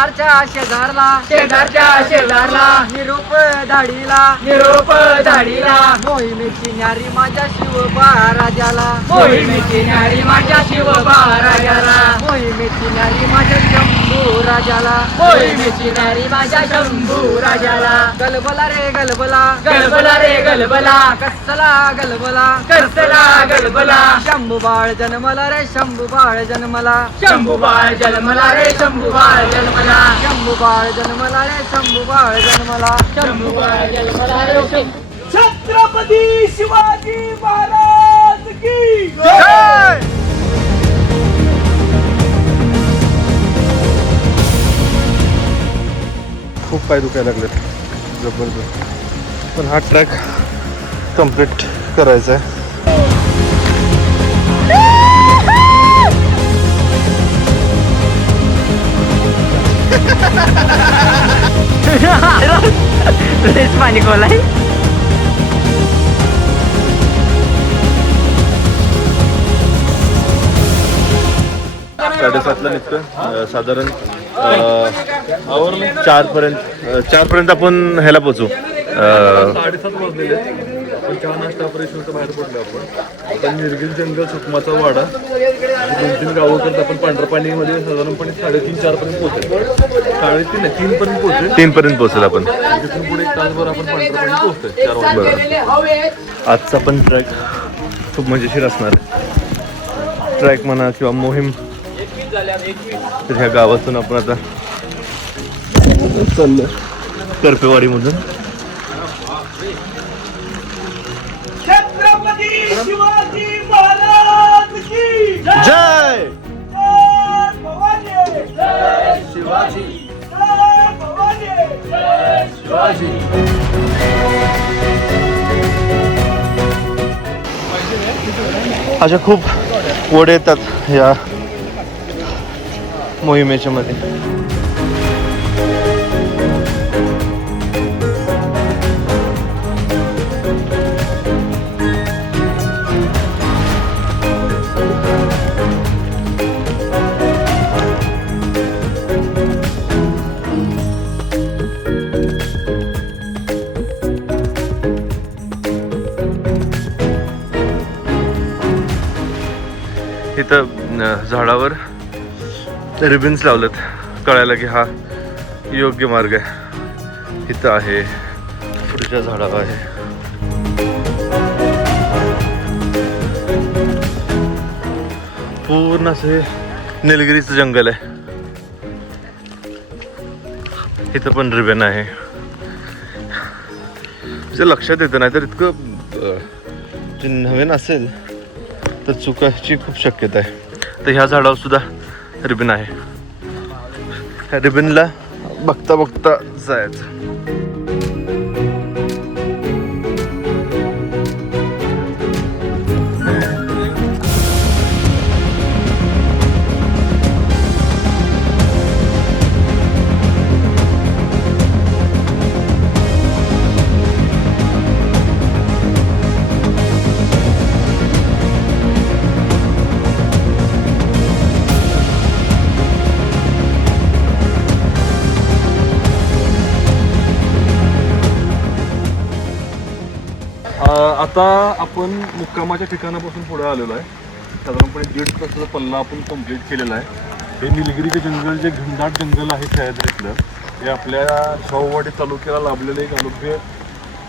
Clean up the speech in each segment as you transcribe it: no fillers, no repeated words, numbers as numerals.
शेजारच्या शेजारला निरोप धाडीला मोहिमेची न्यारी माझ्या शिवबा राजाला मोहिमेची न्यारी माझ्या शंभू राजाला गलबला रे गलबला कसला गलबला शंभू बाळ जन्मला रे शंभू बाळ जन्मला शंभू बाळ जन्मला रे शंभू बाळ जन्मला छत्रपती शिवाजी महाराज की जय. खूप पाय दुखायला लागलेत जबरदस्त, पण हा ट्रॅक कम्प्लीट करायचा आहे. पाणी खोलाय 7:30ला निघतोय. साधारण 4 पर्यंत आपण ह्याला पोचू. 7:30 वाजलेले आपण चहा नाश्ता ऑपरेशनचं बाहेर पडलो. आपण निर्गिल जंगल सुकमाचा वाडा 2-3 गावं करत आपण पांढरपाणीमध्ये साधारणपणे 3:30-4 पर्यंत पोहोचेल. 3:30 पर्यंत पोहोचेल. 3 पर्यंत पोहोचेल आपण. तिथून पुढे 1 तासभर आपण पांढरपाणी पोहोचतोय 4 वाजता. आजचा पण ट्रॅक खूप मजेशीर असणार आहे. ट्रॅक म्हणा किंवा मोहीम. तर ह्या गावातून आपण आता चाललो करपेवाडीमधून. छत्रपती शिवाजी महाराज की जय. जय भवानी जय शिवाजी जय भवानी जय शिवाजी. अशा खूप वडे येतात या मोहिमेच्या मध्ये. इथं झाडावर रिबिन्स लावलेत कळायला की हा योग्य मार्ग आहे. इथं आहे, पुढच्या झाडावर आहे. पूर्ण असे निलगिरीचं जंगल आहे. इथं पण रिबन आहे. जे लक्षात येतं नाही तर इतकं जे नवीन असेल तर चुकायची खूप शक्यता आहे. तर ह्या झाडावर सुद्धा रिबन आहे. ह्या रिबनला बघता बघता जायचं. आता आपण मुक्कामाच्या ठिकाणापासून पुढे आलेलो आहे. साधारणपणे 1.5 तासाचा पल्ला आपण कंप्लीट केलेला आहे. हे निलगिरीचे जंगल, जे घनदाट जंगल आहे सह्याद्रीतलं, हे आपल्या शाहूवाडी तालुक्याला लाभलेलं एक अनोखे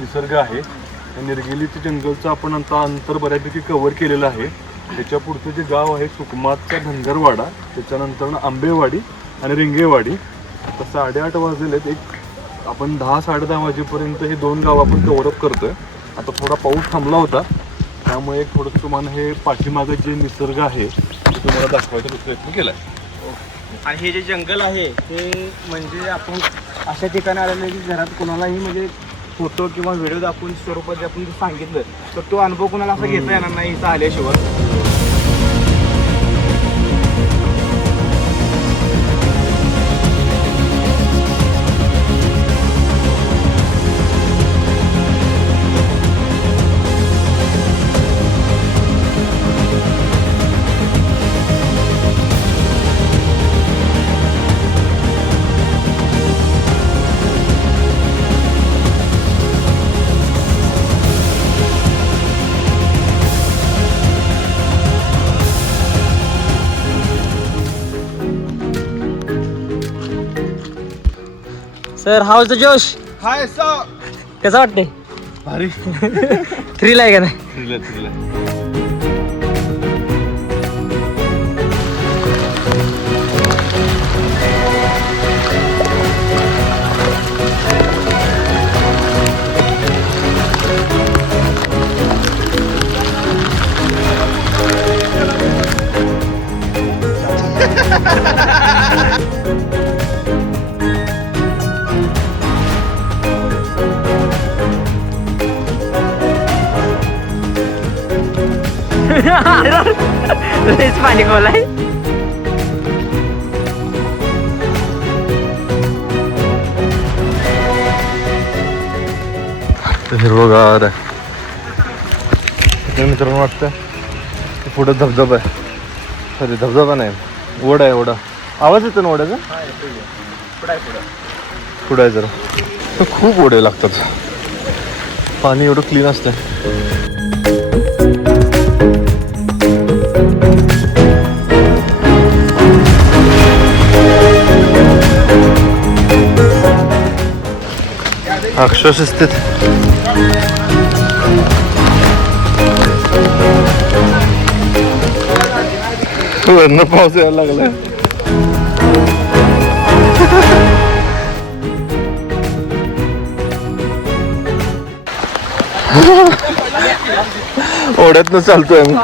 निसर्ग आहे. या निलगिरीच्या जंगलचं आपण आता अंतर बऱ्यापैकी कव्हर केलेलं आहे. त्याच्या पुढचं जे गाव आहे सुकमाचा धनगरवाडा, त्याच्यानंतर आंबेवाडी आणि रिंगेवाडी. आता 8:30 वाजलेले आहेत. आपण 10-10:30 वाजेपर्यंत हे 2 गाव आपण कव्हरअप करतोय. आता थोडा पाऊस थांबला होता, त्यामुळे थोडंसं तुम्हाला हे पाठीमागं जे निसर्ग आहे ते तुम्हाला दाखवायचा प्रयत्न केला आहे. आणि हे जे जंगल आहे ते म्हणजे आपण अशा ठिकाणी आलेलं की घरात कोणालाही म्हणजे फोटो किंवा व्हिडिओ दाखवून स्वरूपात जे आपण सांगितलं तर तो अनुभव कोणाला असा घेता येणार नाही इथं आल्याशिवाय. सर हाऊस द जोश हाय सर. कसं वाटते भारी. थ्रिल आहे का नाही थ्रिल. लयच पाणी खोलाय हिरवगार आहे. इथे मित्रांनो वाटतं की पुढे धबधबा आहे. सॉरी धबधबा नाही, ओढा आहे. ओढा आवाज येतो ना ओढ्याचा. पुढे आहे जरा. तर खूप ओढे लागतात. पाणी एवढं क्लीन असतं. अक्षर शिस्तीत वरनं पाऊस यायला लागलाय. ओढ्यातनं चालतोय मी.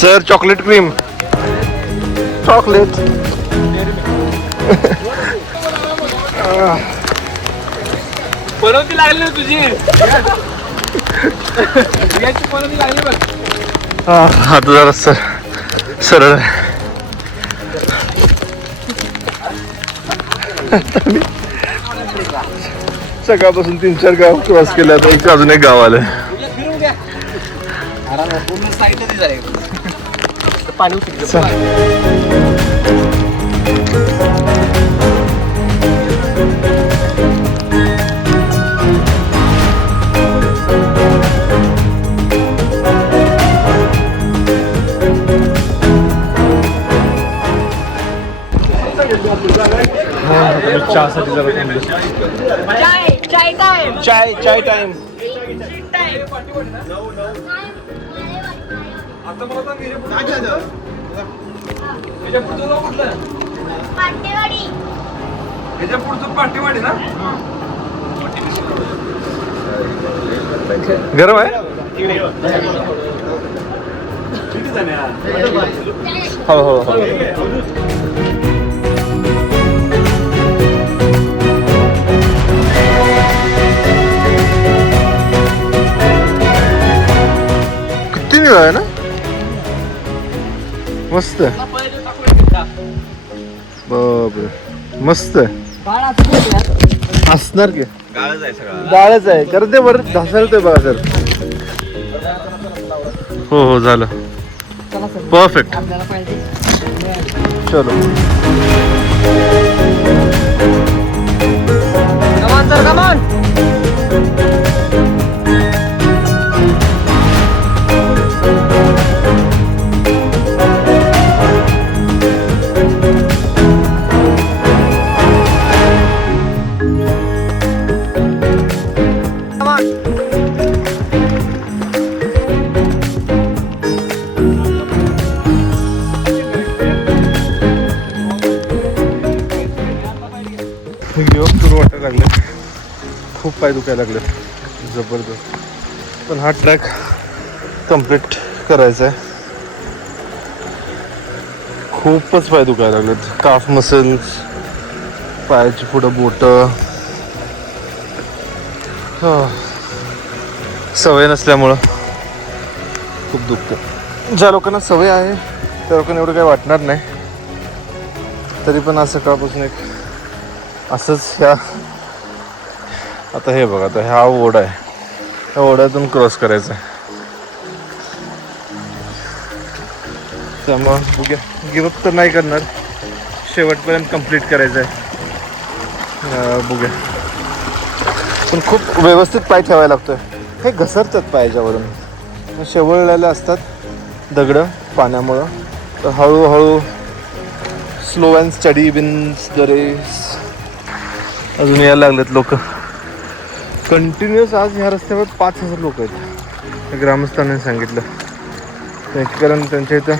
Sir chocolate cream. चॉकलेट बनवती लागली ना तुझी. बनवती लागली बघ. आता जरा सरळ आहे. सकाळपासून 3-4 गाव क्रॉस केले. आता अजून एक गाव आलंय. पाणी चहासाठी जरा थांबलो. चाय टाइम. गरम आहे. हो. किती निळ आहे ना. मस्त आहे. बापरे मस्त आहे. असणार की गाळच आहे कारण ते वर ढासळतोय बघा सर. हो झालं. परफेक्ट. चलो कमान सर कमान. सुरू वाटायला लागले. खूप पाय दुखायला लागले जबरदस्त. पण हा ट्रॅक कम्प्लीट करायचा आहे. खूपच पाय दुखायला लागलेत. काफ मसल्स, पायाची पुढं बोटं. सवय नसल्यामुळं खूप दुखतं. ज्या लोकांना सवय आहे त्या लोकांना एवढं काही वाटणार नाही. तरी पण आज सकाळपासून एक असंच ह्या आता हे बघा. आता हा ओढा आहे. ह्या ओढ्यातून क्रॉस करायचा आहे. त्यामुळं बघूया. गिवअप तर नाही करणार. शेवटपर्यंत कंप्लीट करायचं आहे. बघूया, पण खूप व्यवस्थित पाय ठेवायला लागतोय. हे घसरतात पायाच्यावरून, शेवळलेले असतात दगडं पाण्यामुळं. तर हळूहळू slow and steady wins the race. अजून यायला लागलेत लोक कंटिन्युअस. आज ह्या रस्त्यावर 5,000 लोक आहेत, ग्रामस्थांनी सांगितलं. कारण त्यांच्या इथं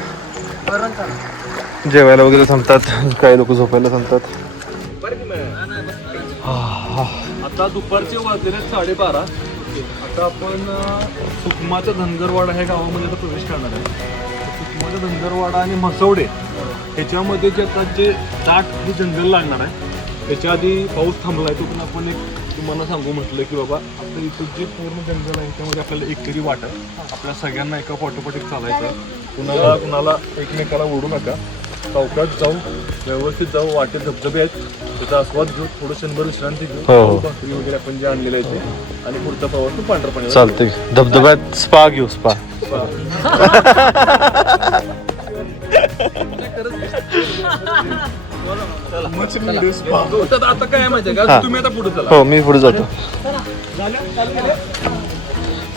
जेवायला वगैरे थांबतात, काही लोक झोपायला थांबतात. आता दुपारचे वाजलेले 12:30. आता आपण सुकमाचा धनगरवाडा ह्या गावामध्ये आता प्रवेश करणार आहे. सुकमाचा धनगरवाडा आणि म्हसवडे ह्याच्यामध्ये जे आता जे दाट जे जंगल लागणार आहे, त्याच्या आधी पाऊस थांबला आहे. तो पण आपण एक तुम्हाला सांगू म्हटलं की बाबा आता इथं जे पूर्ण जंगल आहे त्यामध्ये आपल्याला एकतरी वाट आहे. आपल्या सगळ्यांना एका पाठोपाठ चालायचं. कुणाला एकमेकाला ओढू नका, चौकात जाऊ, व्यवस्थित जाऊ. वाटेत धबधबे आहेत, त्याचा आस्वाद घेऊ, थोडं क्षणभर विश्रांती घेऊ. भाकरी वगैरे आपण जे आणलेलं आहे ते, आणि पुढचा प्रवास पांढरा पाणी चालतंय. धबधब्यात स्पा घेऊ, स्पा. आता काय माहितीये का, तुम्ही आता पुढे चला. हो, मी पुढे जातो.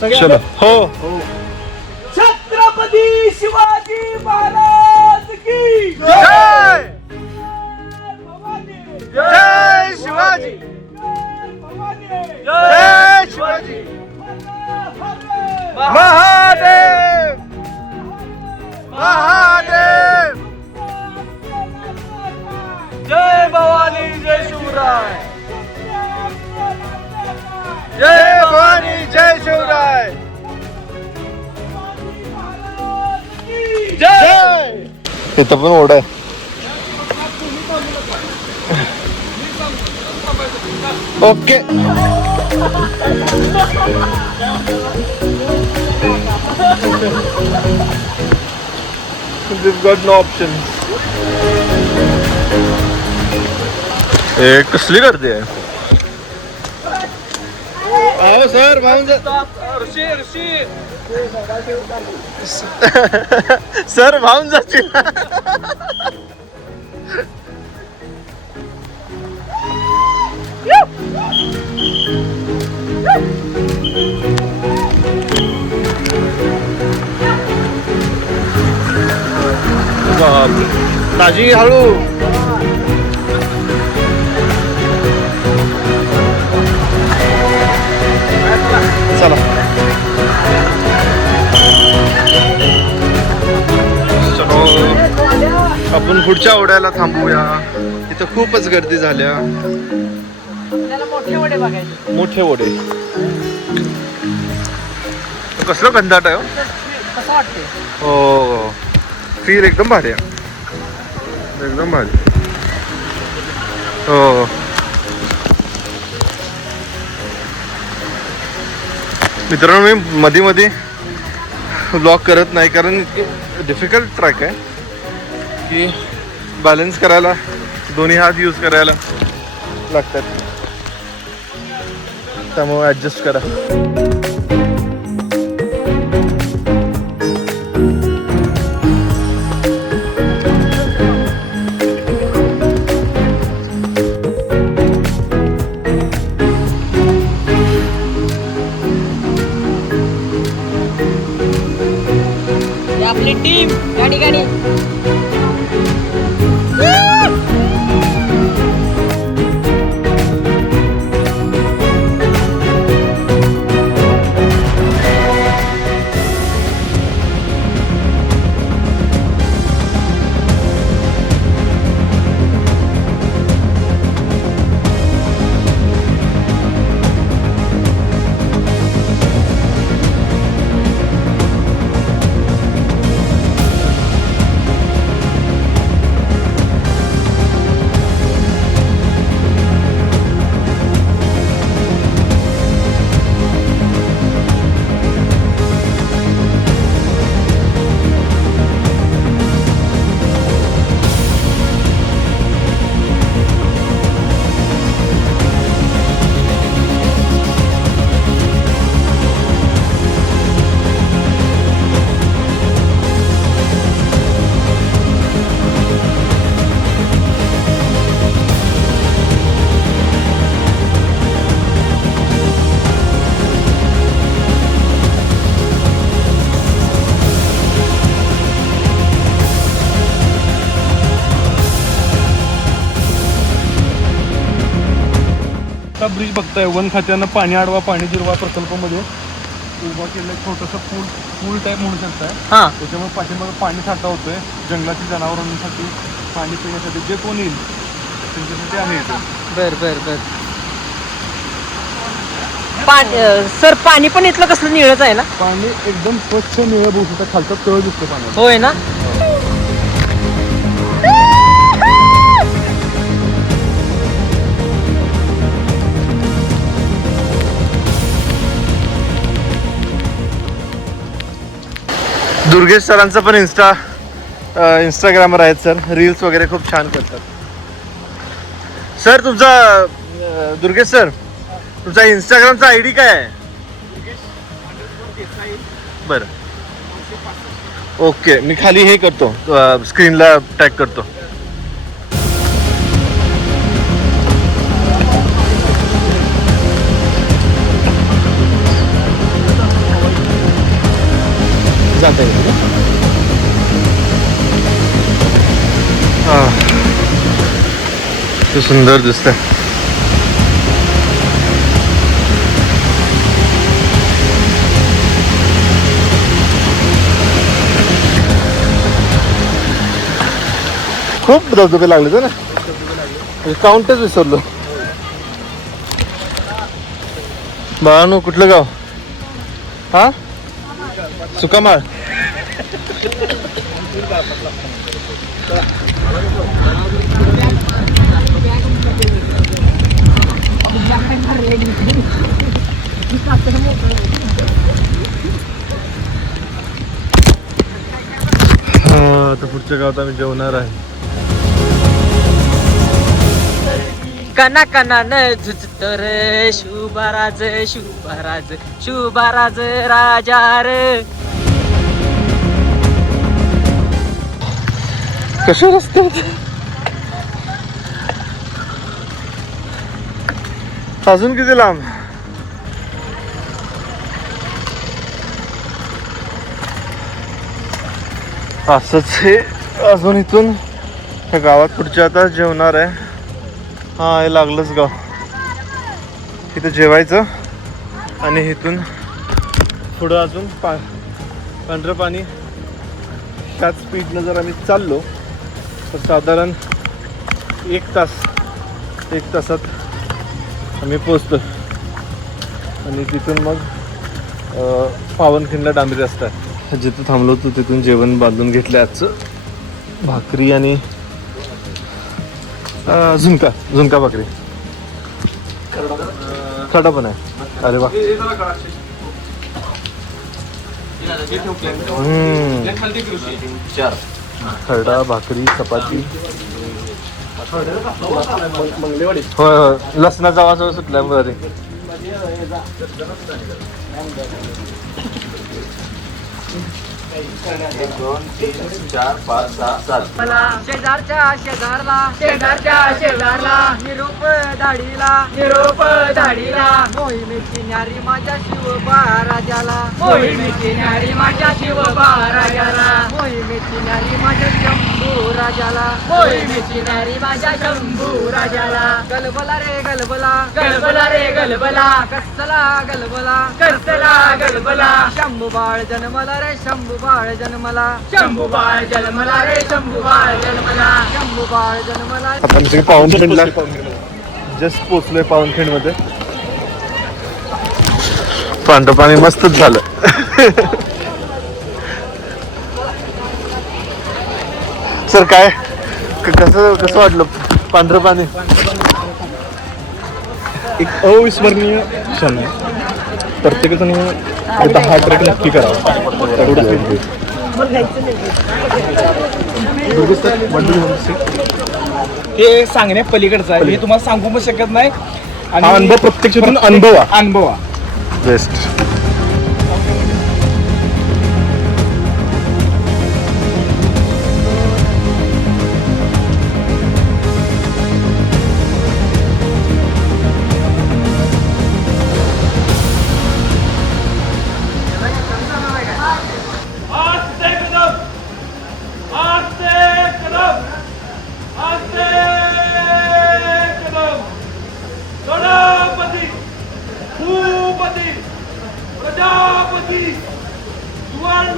चलो. हो, छत्रपती शिवाजी महाराज की जय. भवानी, जय शिवाजी, भवानी, जय शिवाजी. महादेव, महादेव. जय भवानी जय शिवराय. जय भवानी, जय शिवराय. जय. इथं पण ओढ आहे. Okay. We've got no options. कसली गर्दी आहे. अहो सर, भाऊन सर भाऊन जातील. ताजी हळू. चला. चलो, आपण पुढच्या ओढ्याला थांबूया. इथं खूपच गर्दी झाल्या. मोठे ओढे. कसलं घनदाट आहे. हो, फील एकदम भारी आहे, एकदम भारी. हो, मित्रांनो, मी मध्ये मध्ये ब्लॉग करत नाही, कारण डिफिकल्ट ट्रॅक आहे की बॅलन्स करायला दोन्ही हात यूज करायला लागतात, त्यामुळे ॲडजस्ट करा. आपली टीम गाडी गाडी. मोठा ब्रिज बघताय वन खात्यानं पाणी अडवा पाणी जिरवा प्रकल्पामध्ये उभा केलं छोटंसं पूल टाईप म्हणू शकताय. हा त्याच्यामुळे पाठीमागे पाणी साठा होतोय. जंगलातील जनावरांसाठी पाणी पिण्यासाठी जे कोण येईल त्यांच्यासाठी आहे इथं. बर बर बर. सर पाणी पण इथलं कसलं निळच आहे ना? पाणी एकदम स्वच्छ निळं बघू शकता. खालचा तळ दिसतो पाण्यात. होय ना. दुर्गेश सरांचं पण इंस्टाग्रामवर आहेत सर. रील्स वगैरे खूप छान करतात. सर तुमचा दुर्गेश सर तुमचा इंस्टाग्रामचा आयडी काय आहे? बरं ओके. मी खाली हे करतो स्क्रीनला टॅग करतो. जाता येईल. ते सुंदर दिसतंय. खूप धबधबे लागले ना. काउंटच विसरलो. बाळानो कुठलं गाव? हा सुकामाळ. आता पुढच्या गावात आम्ही जेवणार आहे. कना कना न झुजत रे शुभाराज शुभाराज शुभाराज राजा रे. कशा रस्त्यात अजून किती लांब? असंच हे अजून इथून ह्या गावात पुढच्या आता जेवणार आहे. हा हे लागलंच गाव. इथं जेवायचं आणि इथून पुढं अजून पांढरं पाणी. त्याच स्पीडनं जर आम्ही चाललो तर साधारण 1 तासात आम्ही पोचतो. आणि तिथून मग पावनखिंडला डांबरी रस्ता आहे. जिथं थांबलो होतो तिथून जेवण बांधून घेतलं. आजचं भाकरी आणि झुणका भाकरी. खरडा पण आहे. अरे वा. खरडा भाकरी चपाती. होय होय लसणाचा वास सुटला बरे. शेजारच्या शेजारला निरोप धाडीला मोहिमेची न्यारी माझ्या शिवबा राजाला मोहिमेची न्यारी माझ्या शंभू राजाला गलबला रे गलबला कसला गलबला शंभू बाळ जन्मला रे शंभू बाळ जन्मला आता आम्ही पावनखिंडला जस्ट पोचलोय. पावनखिंड मध्ये पांढरं पाणी मस्तच झालं. सर काय कसं वाटलं पांढरं पाणी? एक अविस्मरणीय क्षण आहे. प्रत्येकाने 10 ट्रेक नक्की करावा. ते सांगण्या पलीकडचं आहे. हे तुम्हाला सांगू पण शकत नाही. हा अनुभव प्रत्यक्षातून अनुभवा. बेस्ट. कदम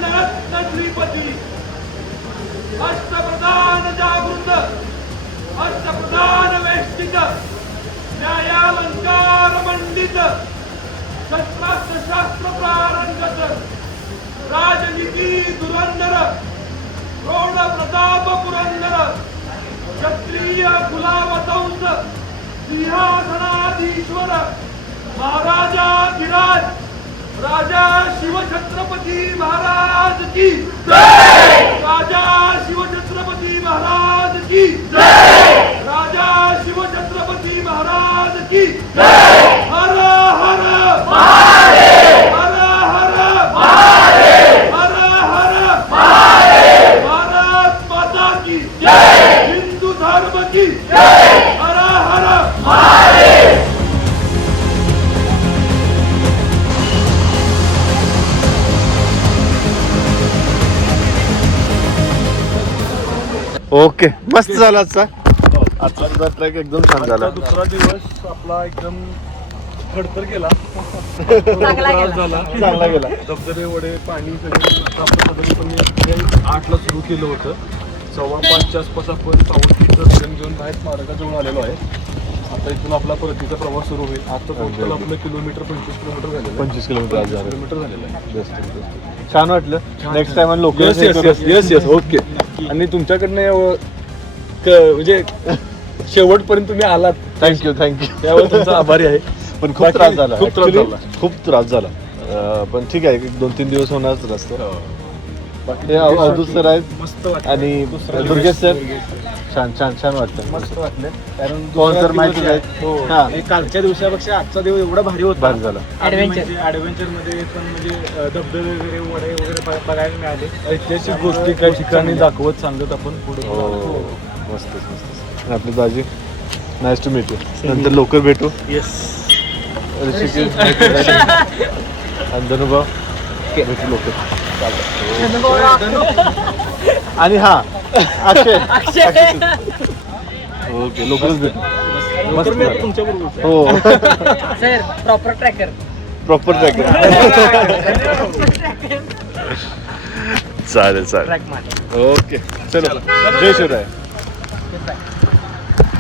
नरत्न श्रीपती अष्टप्रधान जागृत अष्टप्रधान वेष्टिक न्यायालंकार मंडित शस्त्रास्त्र शास्त्र प्रारंगत राजनीती धुरंधर प्रौढ प्रताप पुरंदर क्षत्रिय कुलावतंस सिंहासनाधीश्वर महाराजाधिराज राजा शिवछत्रपती महाराज की राजा शिवछत्रपती महाराज की राजा शिवछत्रपती महाराज की हर हर महादेव हर हर महादेव हर हर महादेव भारत माता की जय हिंदू धर्म की जय हर हर महादेव ओके मस्त झाला आजचा आजचा ट्रॅक एकदम छान झाला. दुसरा दिवस आपला एकदम खडतर गेला. चांगला गेला. धबधबे वडे पाणी साधारणपणे 8ला सुरू केलं होतं. 5:15च्या आसपास आपण पाऊस दर्शन घेऊन बाहेर स्मारकाजवळ आलेलो आहे. आता इथून आपला परतीचा प्रवास सुरू होईल. आता टोटल आपलं किलोमीटर 25 किलोमीटर झालेलं 25 किलोमीटर आज झालं. किलोमीटर झालेलं आहे. छान वाटलं. नेक्स्ट टाइम लोक येस ओके. आणि तुमच्याकडनं म्हणजे शेवटपर्यंत तुम्ही आलात थँक्यू त्यावर तुमचा आभारी आहे. पण खूप त्रास झाला. खूप त्रास Actually, झाला. खूप त्रास झाला. पण ठीक आहे 2-3 दिवस होणारच रस्ता. ते अवधूत सर आहेत मस्त वाटलं. आणि दुर्गेश सर छान वाटतं. मस्त वाटलं कारण कोण दुसरा तर माहिती दिवस आहे. हो. हा. आणि कालच्या दिवसापेक्षा आजचा दिवस एवढा भारी होता. भारी झाला. ऍडव्हेंचर मध्ये पण म्हणजे धबधबे वगैरे वडे वगैरे बघायला मिळाले. ऐतिहासिक गोष्टी काही ठिकाणी दाखवत सांगत आपण पुढे हो मस्त. आपली दाजी नाईस टू मीट यू. नंतर लवकर भेटू. ऋषिकेश धनुभाव भेटू लवकर. आणि हा अक्षय ओके लवकरच भेटू. मस्त झालं. तुमच्या बरोबर हो sir proper tracker proper track चालेल ट्रॅक मध्ये ओके चलो जय शिवराय.